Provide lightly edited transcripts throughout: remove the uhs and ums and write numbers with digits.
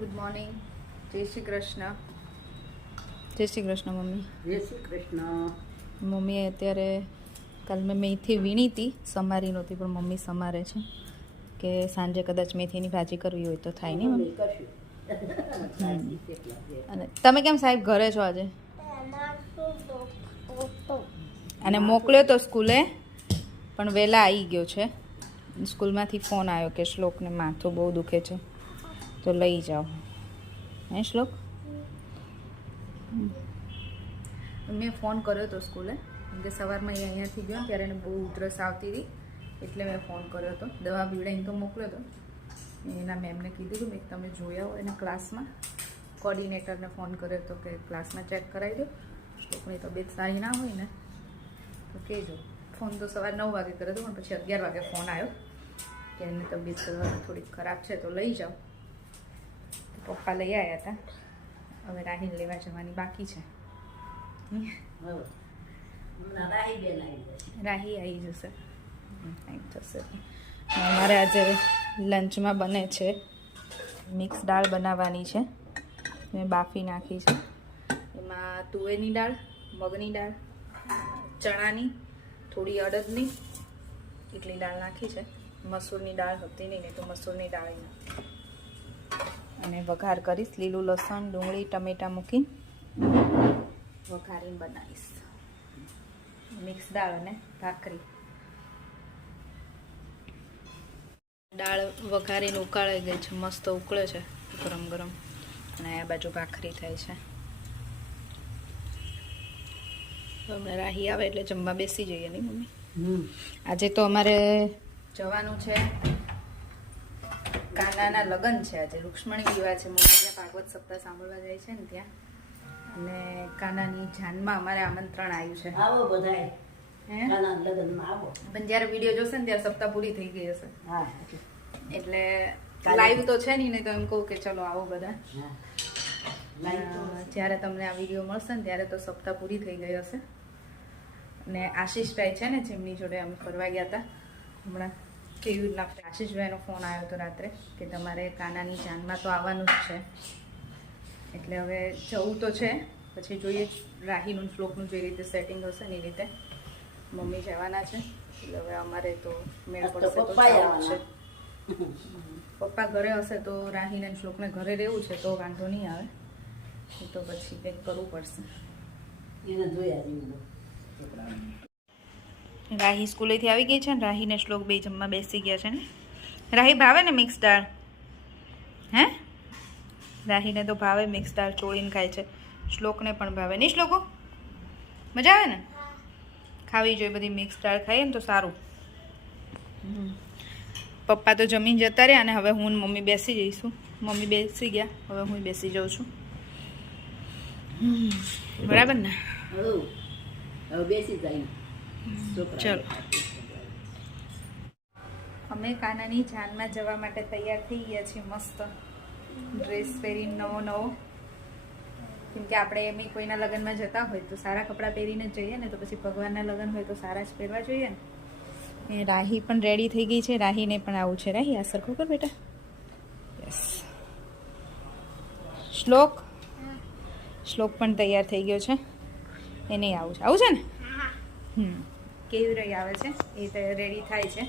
Good morning. જય શ્રી કૃષ્ણ. જય Shri Krishna mummy. જય શ્રી કૃષ્ણ. મમ્મીએ અત્યારે કાલ મેં મેથી વીણી હતી, સમારી નહોતી, પણ મમ્મી સમારે છે કે સાંજે કદાચ મેથીની ભાજી કરવી હોય તો થાય નહીં મમ્મી. અને તમે કેમ સાહેબ ઘરે છો આજે? અને મોકલ્યો તો સ્કૂલે, પણ વહેલા આવી ગયો છે. સ્કૂલમાંથી ફોન આવ્યો કે શ્લોકને માથું બહુ દુખે છે તો લઈ જાઓ. હે શ્લોક? મેં ફોન કર્યો હતો સ્કૂલે, કેમ કે સવારમાં અહીંયાથી ગયો ત્યારે એને બહુ ઉધરસ આવતી હતી, એટલે મેં ફોન કર્યો હતો. દવા પીવડાવીને તો મોકલ્યો હતો. એના મેમને કીધું હતું મેં તમે જોયા હોય એના ક્લાસમાં. કોર્ડિનેટરને ફોન કર્યો હતો કે ક્લાસમાં ચેક કરાવી દો, શ્લોકની તબિયત સારી ના હોય ને તો કહેજો. ફોન તો સવારે 9 વાગે કર્યો હતો, પણ પછી 11 વાગે ફોન આવ્યો કે એની તબિયત થોડીક ખરાબ છે તો લઈ જાઓ. પપ્પા લઈ આવ્યા હતા. હવે રાહીને લેવા જવાની બાકી છે. રાહી આવી જશે, થશે. અમારે આજે લંચમાં બને છે મિક્સ દાળ બનાવવાની છે. મેં બાફી નાખી છે. એમાં તુવેરની દાળ, મગની દાળ, ચણાની, થોડી અડદની એટલી દાળ નાખી છે. મસૂરની દાળ હતી નહીં તો મસૂરની દાળ અને વઘાર કરીશ. લીલું લસણ, ડુંગળી, ટમેટાં મૂકીને વઘારીને બનાવીશ. મિક્સ દાળ અને ભાખરી. દાળ વઘારીને ઉકાળાઈ ગઈ છે, મસ્ત ઉકળે છે ગરમ ગરમ. અને આ બાજુ ભાખરી થાય છે. હમણાં રાહી આવે એટલે જમવા બેસી જઈએ નહીં મમ્મી? આજે તો અમારે જવાનું છે, કાનાના લગ્ન છે આજે. રૂક્ષ્મણી વિવાહ છે. મમ્મી ત્યાં ભાગવત સપ્તાહ સાંભળવા જાય છે ને ત્યાં. અને કાનાની જાનમાં અમારે આમંત્રણ આવ્યું છે. આવો બધાય કાનાના લગ્નમાં આવો. પણ જ્યારે વિડીયો જોશે ને ત્યારે સપ્તાહ પૂરી થઈ ગઈ હશે. હા, એટલે લાઈવ તો છે નહીં, તો એમ કહું કે ચલો આવો બધા. જ્યારે તમને આ વિડીયો મળશે ને ત્યારે તો સપ્તાહ પૂરી થઈ ગઈ હશે. અને આશીષભાઈ છે ને જેમની જોડે અમે ફરવા ગયા હતા હમણાં, કેવી રીતના આશીષભાઈનો ફોન આવ્યો હતો રાત્રે કે તમારે કાનાની જાનમાં તો આવવાનું જ છે. એટલે હવે જવું તો છે, પછી જોઈએ રાહીનું શ્લોકનું જે રીતે સેટિંગ હશે ને એ રીતે મમ્મી જવાના છે. એટલે હવે અમારે તો મેળ પડશે તો જવાનું છે. પપ્પા ઘરે હશે તો રાહીને શ્લોકને ઘરે રહેવું છે તો વાંધો નહીં આવે. એ તો પછી કંઈક કરવું પડશે. એને જોયા રાહી સ્કૂલેથી આવી ગઈ છે ને રાહીને શ્લોક બે જમવા બેસી ગયા છે ને. રાહી ભાવે ને મિક્સ દાળ? હે? રાહીને તો ભાવે મિક્સ દાળ, ચોળીને ખાય છે. શ્લોકને પણ ભાવે નહીં શ્લોકો? મજા આવે ને? ખાવી જોઈએ બધી મિક્સ દાળ ખાઈએ ને તો સારું. પપ્પા તો જમીન જતા રહ્યા અને હવે હું મમ્મી બેસી જઈશું. મમ્મી બેસી ગયા, હવે હું બેસી જાઉં છું. બરાબર ને? હવે બેસી જાય. ચલો અમે કાનાની જાનમાં જવા માટે તૈયાર થઈ ગયા છીએ. મસ્ત ડ્રેસ પહેરીને નવો નવો, કેમ કે આપણે એમ કોઈના લગ્નમાં જતા હોય તો સારા કપડાં પહેરીને જ જઈએ ને, તો પછી ભગવાનના લગ્ન હોય તો સારા જ પહેરવા જોઈએ ને. એ રાહી પણ રેડી થઈ ગઈ છે. રાહીને પણ આવું છે. રાહી આ સરખું કર બેટા. યસ. શ્લોક પણ તૈયાર થઈ ગયો છે. એને આવું છે. આવું છે ને? કેવી રહી આવે છે એ રેડી થાય છે.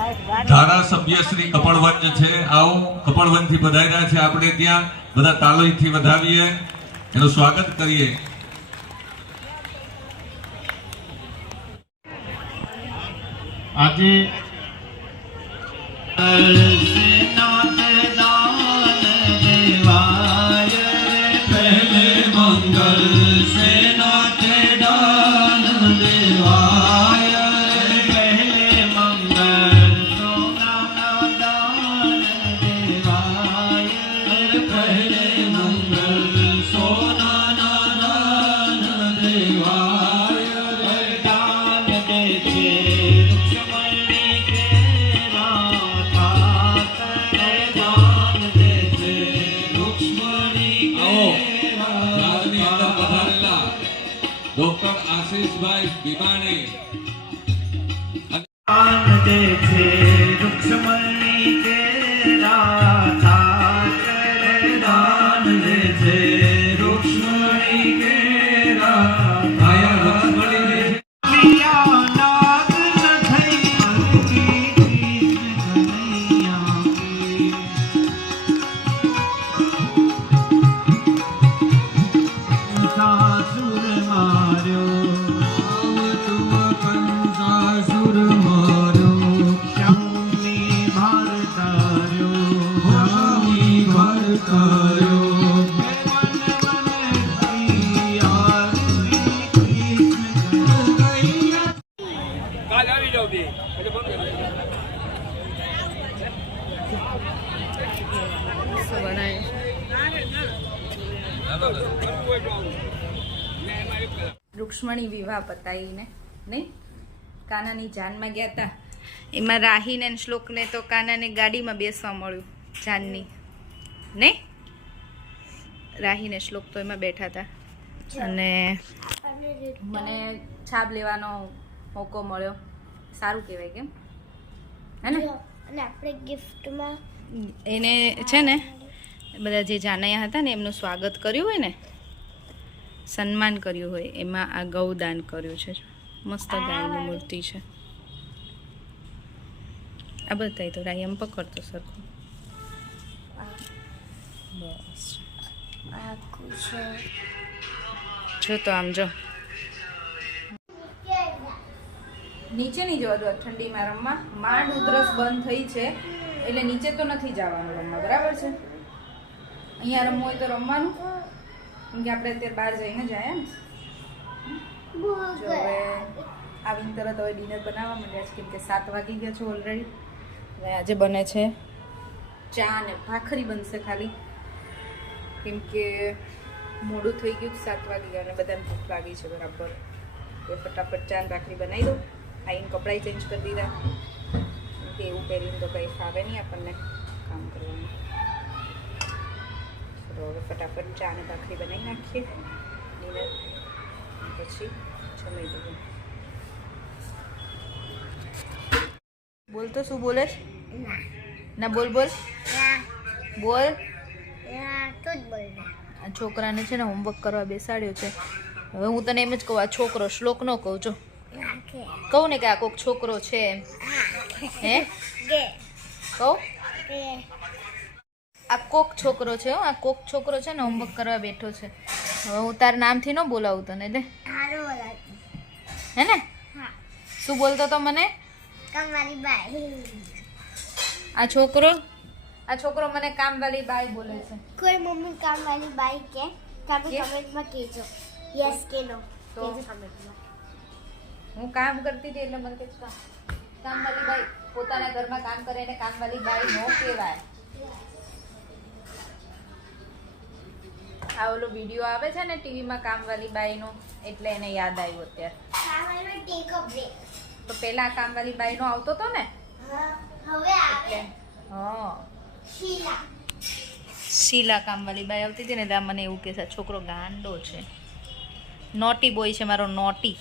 ધારાસભ્ય શ્રી કપડવંજ છે. આવો, કપડવંજ થી પધાર્યા છે આપણે ત્યાં. બધા તાળીથી વધાવીએ, એનું સ્વાગત કરીએ. આજે ડોક્ટર આશીષભાઈ ભીમાણી રૂક્ષ્મણી વિવાહ પતાવીને નહીં કાનાની જાનમાં ગયા હતા. એમાં રાહીને અને શ્લોકને તો કાનાને ગાડીમાં બેસવા મળ્યું જાનની નહીં. રાહીને શ્લોક તો એમાં બેઠા હતા અને મને છાપ લેવાનો મોકો મળ્યો. સારું કહેવાય કેમ હે ને. અને આપણે ગિફ્ટમાં એને છે ને બધા જે જાનૈયા હતા ને એમનું સ્વાગત કર્યું હોય ને, સન્માન કર્યું હોય, એમાં આ ગૌદાન કર્યું છે. મસ્ત ગાયની મૂર્તિ છે. આ બતાવી તો રાઈ એમ પકડતો સરખું. બસ આખું છે. જો તો આમ જો નીચે નહીં જવા દો ઠંડીમાં રમવા. માંડ ઉધરસ બંધ થઈ છે એટલે નીચે તો નથી જવાનું રમવા, બરાબર છે. અહીંયા રમવું હોય તો રમવાનું, કેમ કે આપણે અત્યારે બહાર જઈને જાય ને. જો હવે આવીને તરત હવે ડિનર બનાવવા માંડ્યા છે, કેમ કે 7 વાગી ગયા છે ઓલરેડી. અને આજે બને છે ચા અને ભાખરી બનશે ખાલી, કેમ કે મોડું થઈ ગયું 7 વાગી ગયા અને બધાને ભૂખ લાગી છે બરાબર. તો ફટાફટ ચા અને ભાખરી બનાવી દો. આવીને કપડાં ચેન્જ કરી દીધા, કે એવું પહેરીને તો કંઈ ફાવે નહીં આપણને કામ કરવાનું. તો હવે ફટાફટ ચા અને ભાખરી બનાવી નાખીએ ડિનર, પછી જમી લઈએ. બોલ તો શું બોલે છે? ના બોલ બોલ બોલ. તો જ બોલ. આ છોકરાને છે ને હોમવર્ક કરવા બેસાડ્યો છે. હવે હું તને એમ જ કહું, આ છોકરો, શ્લોક ન કહું. જો કહું ને કે આ કોઈક છોકરો છે એમ. હે કહું આ કોક છોકરો છે. આ કોક છોકરો છે ને હોમવર્ક કરવા બેઠો છે. હવે હું તાર નામથી ન બોલાવું તને લે, હે ને. શું બોલતો તો મને? તમારી બાઈ. આ છોકરો મને કામવાળી બાઈ બોલે છે. કોઈ મમ્મી કામવાળી બાઈ કે તમે કમેન્ટમાં કહેજો યસ કે નો. તો હું કામ કરતી હતી એટલે મને કે કામવાળી બાઈ, પોતાના ઘરમાં કામ કરે એને કામવાળી બાઈ નો કહેવાય. આ ઓલો વિડીયો આવે છે ને ટીવીમાં કામવાળી બાઈનો, એટલે એને યાદ આવ્યું અત્યારે. તો પેલા કામવાળી બાઈનો આવતો હતો ને, હવે આવે હા શીલા. શીલા કામવાળી બાઈ આવતી હતી ને, એટલે મને એવું કે છોકરો ગાંડો છે, નોટી બોય છે મારો, નોટી.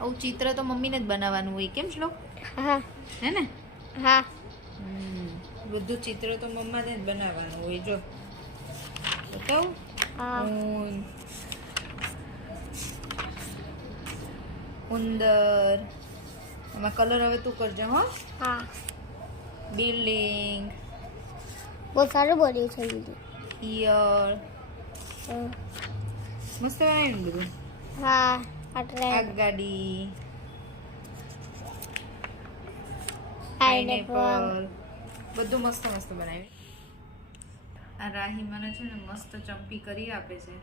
આવું ચિત્ર તો મમ્મીને જ બનાવવાનું હોય કેમ શ્લોક? હા હે ને. હા બધું ચિત્ર તો મમ્માને જ બનાવવાનું હોય. જો બતાવું. ઉંદર, એમાં કલર હવે તું કરજો હો. હા બિલ્ડિંગ, બહુ સારું બોલ્યું છે દીદી. ઈયર, હમ. મસ્ત બનાવ્યું બધું. હા આટલે આગગાડી, પાઇનેપલ. પાઇનેપલ, બધું મસ્ત મસ્ત બનાવ્યું. આ રાહી મને છે ને મસ્ત ચંપી કરી આપે છે.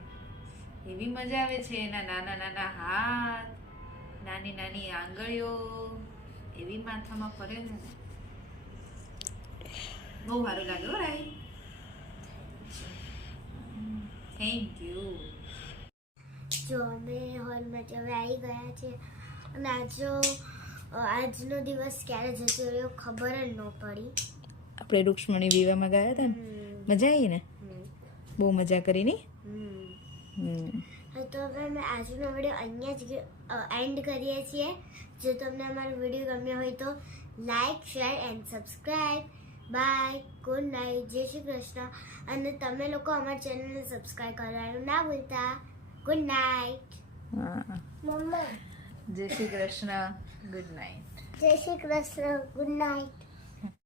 એવી મજા આવે છે એના નાના નાના હાથ, નાની નાની આંગળીઓ એવી માથામાં ફરે છે ને, બહુ સારું લાગે હો રાહી. Thank you. જો અમે હોલમાંથી હવે આવી ગયા છે અને આજનો દિવસ ક્યારે જતો રહ્યો ખબર જ ન પડી. આપણે રૂક્ષ્મણી વિવાહમાં ગયા હતા ને, મજા આવી ને? બહુ મજા કરી ની. તો હવે અમે આજનો વિડીયો અહીંયા જ એન્ડ કરીએ છીએ. જો તમને અમારો વિડીયો ગમ્યો હોય તો like, share and subscribe. Bye, good night, જય શ્રી કૃષ્ણ. અને તમે લોકો અમારી ચેનલને સબસ્ક્રાઈબ કરવાનું ના ભૂલતા. Good night. મમ્મા જય શ્રી કૃષ્ણ, ગુડ નાઇટ. જય શ્રી કૃષ્ણ, ગુડ નાઇટ.